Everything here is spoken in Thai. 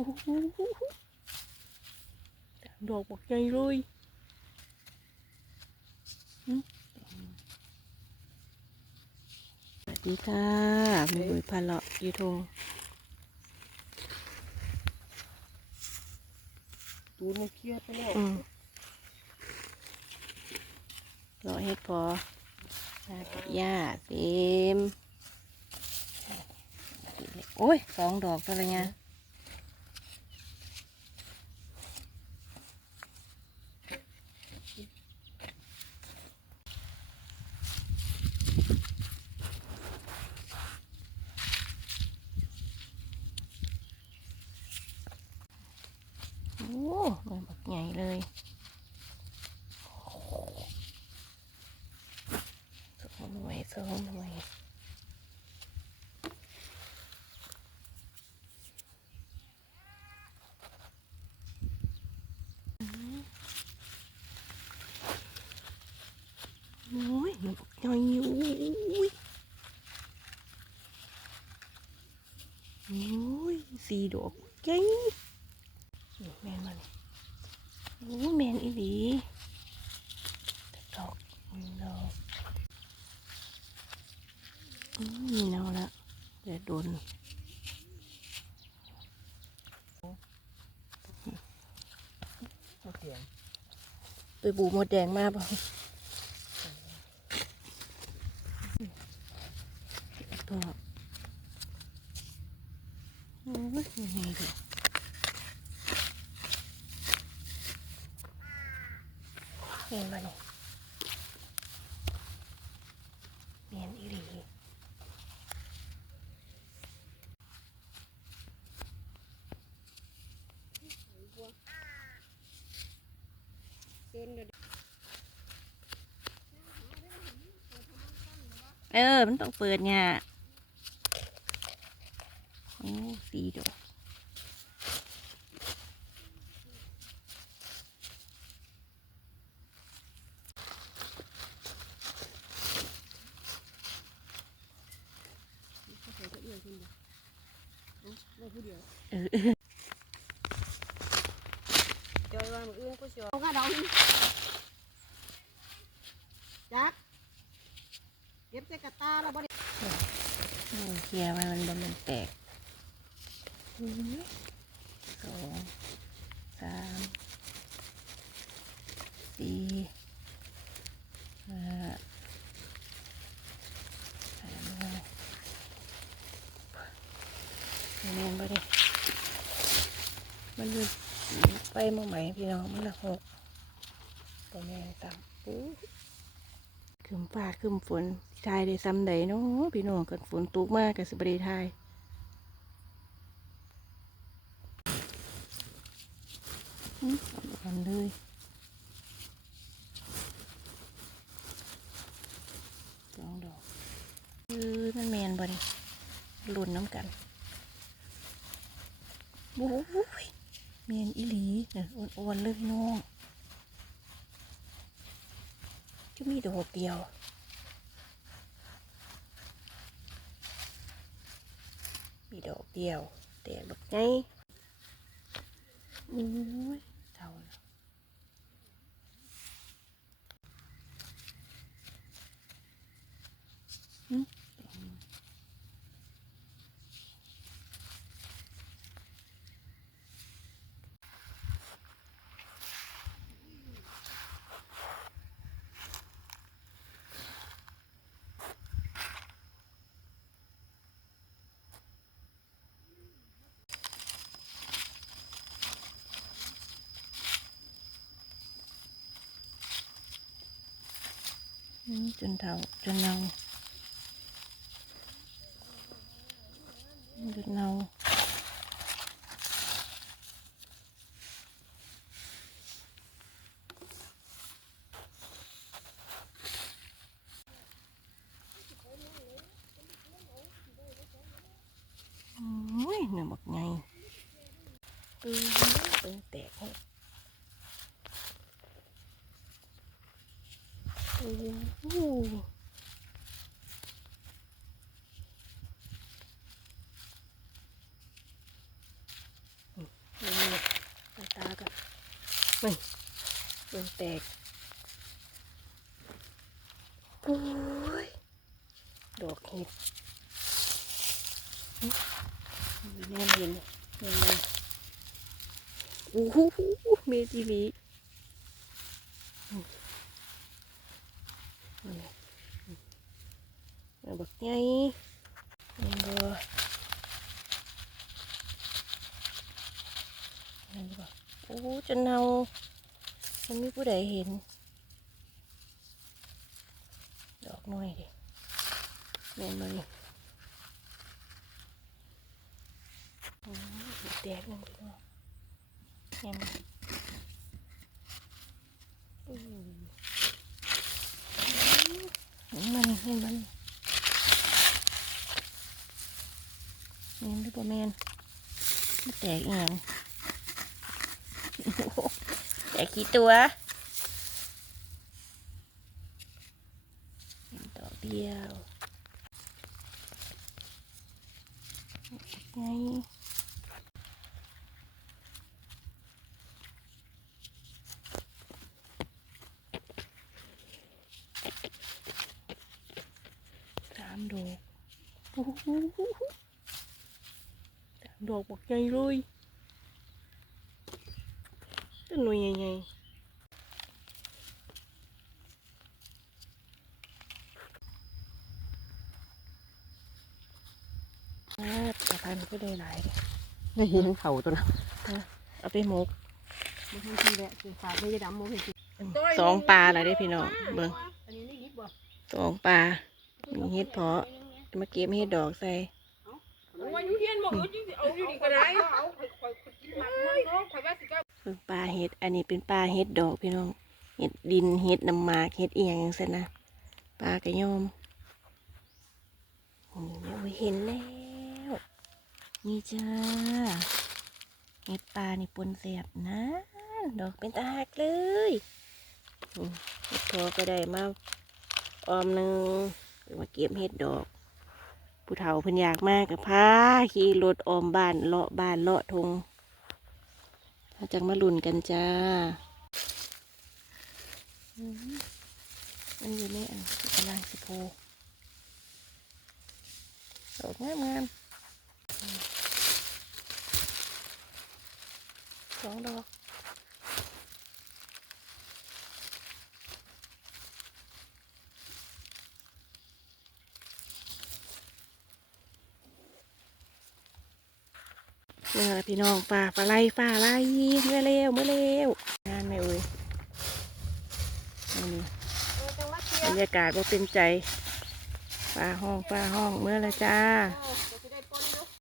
ดอกบอกใหญ่เลยสวัสดีค่ะมีบุยพาเลาะอยูทงตูนเครียดไปแล้วอืมเลาเฮ็ดพอหากับหญ้าเต็มโอ้ยสองดอกตัวละเนี่ย โอ้มันบักใหญ่เลยสองหน่วยสองหน่วยโอ้ยมันบักใหญ่อุ้ยโอ้ยสี่ดอกใหญ่นี่ แมนมันโอ้แมนอีหลีดอกมีดอกอืมมีเนาละเดี๋ยวโดนเอาเสียงไปบูหมดแดงมาบ่ดอกโอ้ยนี่เด็ เห็นมาเนี่ยเมียนอีหลีเออ มันต้องเปิดเนี่ยโอ้สีดอก เออจอยว่ามืออื่นกูสิเอากระดองจักเก็บใส่กระตาแล้วบ่ได้โอ้เคลียร์ไว้มันบ่มันแตกหนึ่งสองสามสี่ห้าสามห้าเรียน บ่ได้มันอยู่ไปมาใหม่พี่น้องมันละหกตัวแม่ต่ำปุ๊ขึ้นฟ้าขึ้นฝนทายได้ซ้ำใดเนาะพี่น้องกันฝนตกมากกับสบได้ทายอืมเลยสองดอกเออมันแมนบ่นี่ลุ่นน้ำกัน โอ้ยเมียนอีหลีเนี่ยอ่อนๆเลยพี่น้องจะมีดอกเดียวมีดอกเดียวแต่บักไงโอ้ยเท่าแล้วหึอืม จนเท่าจนเน่าจนเน่าโอ้ยเนี่ยบักไง โอ้โหตากันไม่มันแตกโอ้ยดอกเห็ดแน่นเห็นยังไงโอ้โหเมจิวี บักใหญ่เห็นบ่เห็นบ่โอ้จนเนามันมีผู้ใดเห็น ดอกน้อยดิแม่นบ่นี่แตกหนึ่งพี่น้องแม่นบ่อืม มันเห็นมันแมนหรือเปล่าแม่นมันแตกอีหยังแตกกี่ตัวเห็นดอกเดียวไง ดอกโอ้โหสามดอกบอกใหญ่เลยต้นหน่วยใหญ่ๆอ่าสะพานก็ได้หลายเลยได้เห็นเข่าตัวนั้นเอาไปหมกมันทั้งทีแหละคือฝากไม่ได้ดำมือเห็นสิสองปลาแล้วได้พี่น้องเบิ่งอันนี้นี่ยิบบ่สองปลา มีเห็ดเพาะมาเก็บเห็ดดอกใส่วันนี้เรียนบอกว่าจริงๆเอาอยู่ดีก็ได้เอกินหมักมันเนาะข่อยว่าสิก็เบิ่งปลาเห็ด อันนี้เป็นปลาเห็ดดอกพี่น้องเห็ดดินเห็ดน้ำหมากเห็ดเอียงจังซั่นนะปลากระยอมโอ้ยเห็นแล้ว นี่จ้าเห็ดปลานี่ปนแสบนะ ดอกเป็นตาหักเลยเห็ดพอก็ได้มาออมหนึ่ง มาเก็บเห็ดดอก ผู้เฒ่าเพิ่นอยากมากกับพาขี่รถออมบ้านเลาะบ้านเลาะทงเราจังมาลุ่นกันจ้ามันอยู่ในอันกำลังสิโพดอกงามงามสองดอก เมื่อพี่น้องฝ่าฝ่าไล่ฝ่าไล่เมื่อเร็วเมื่อเร็วงานไม่เอ่ยนี่บรรยากาศว่าเป็นใจป่าห้องป่าห้องเมื่อละจ้า